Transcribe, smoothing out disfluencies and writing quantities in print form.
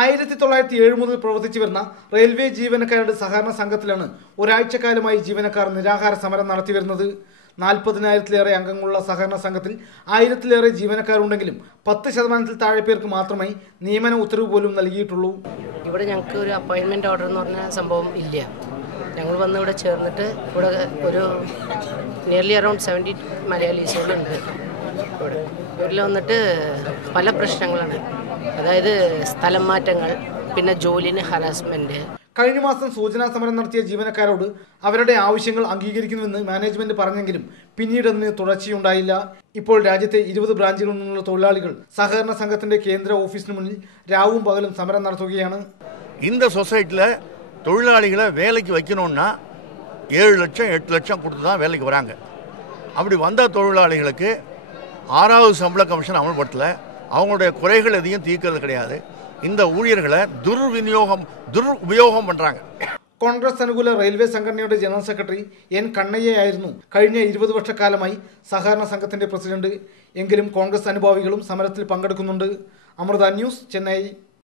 1907 മുതൽ പ്രവർത്തിച്ചു വരുന്ന റെയിൽവേ ജീവനക്കാരുടെ സഹകരണ സംഘത്തിലാണ് ഒരാഴ്ചക്കാലമായി ജീവനക്കാർ നിരാഹാര സമരം നടത്തിവരുന്നത്. 40,000-ലേറെ അംഗങ്ങളുള്ള സഹകരണ സംഘത്തിൽ 1000-ലേറെ ജീവനക്കാരുണ്ടെങ്കിലും 10% താഴെ പേർക്ക് മാത്രമേ നിയമന ഉത്തരവ് പോലും നൽകിയിട്ടുള്ളൂ. ഇവിടെ ഞങ്ങൾക്ക് ഒരു അപ്പോയിൻമെന്റ് ഓർഡർ എന്ന് പറഞ്ഞ സംഭവം ഇല്ല. ഞങ്ങൾ വന്ന് ഇവിടെ ചേർന്നിട്ട് ഇവിടെ ഒരു നിയർലി അറൗണ്ട് 70 മലയാളീസുകളുണ്ട്. ഇവിടെ വന്നിട്ട് പല പ്രശ്നങ്ങളാണ്. അതായത് സ്ഥലം മാറ്റങ്ങൾ, പിന്നെ ജോലിന് ഹറാസ്മെന്റ്. കഴിഞ്ഞ മാസം സൂചനാ സമരം നടത്തിയ ജീവനക്കാരോട് അവരുടെ ആവശ്യങ്ങൾ അംഗീകരിക്കുന്നുവെന്ന് മാനേജ്മെന്റ് പറഞ്ഞെങ്കിലും പിന്നീട് അതിന് തുടർച്ചയുണ്ടായില്ല. ഇപ്പോൾ രാജ്യത്തെ 20 ബ്രാഞ്ചുകളിൽ നിന്നുള്ള തൊഴിലാളികൾ സഹകരണ സംഘത്തിന്റെ കേന്ദ്ര ഓഫീസിന് മുന്നിൽ രാവും പകലും സമരം നടത്തുകയാണ്. இந்த சொசைட்டியில் தொழிலாளிகளை வேலைக்கு வைக்கணும்னா 7 லட்சம் 8 லட்சம் கொடுத்து தான் வேலைக்கு வராங்க. அப்படி வந்த தொழிலாளிகளுக்கு 6வது சம்பள கமிஷன் அமல்படுத்தலை. அவங்களுடைய குறைகள் எதையும் தீர்க்கிறது கிடையாது. இந்த ஊழியர்களை துருபயோகம் பண்றாங்க. കോൺഗ്രസ് അനുകൂല റെയിൽവേ സംഘടനയുടെ ജനറൽ സെക്രട്ടറി എൻ കണ്ണയ്യയായിരുന്നു കഴിഞ്ഞ 20 വർഷക്കാലമായി സഹകരണ സംഘത്തിന്റെ പ്രസിഡന്റ്. എങ്കിലും കോൺഗ്രസ് അനുഭാവികളും സമരത്തിൽ പങ്കെടുക്കുന്നുണ്ട്. അമൃത ന്യൂസ്, ചെന്നൈ.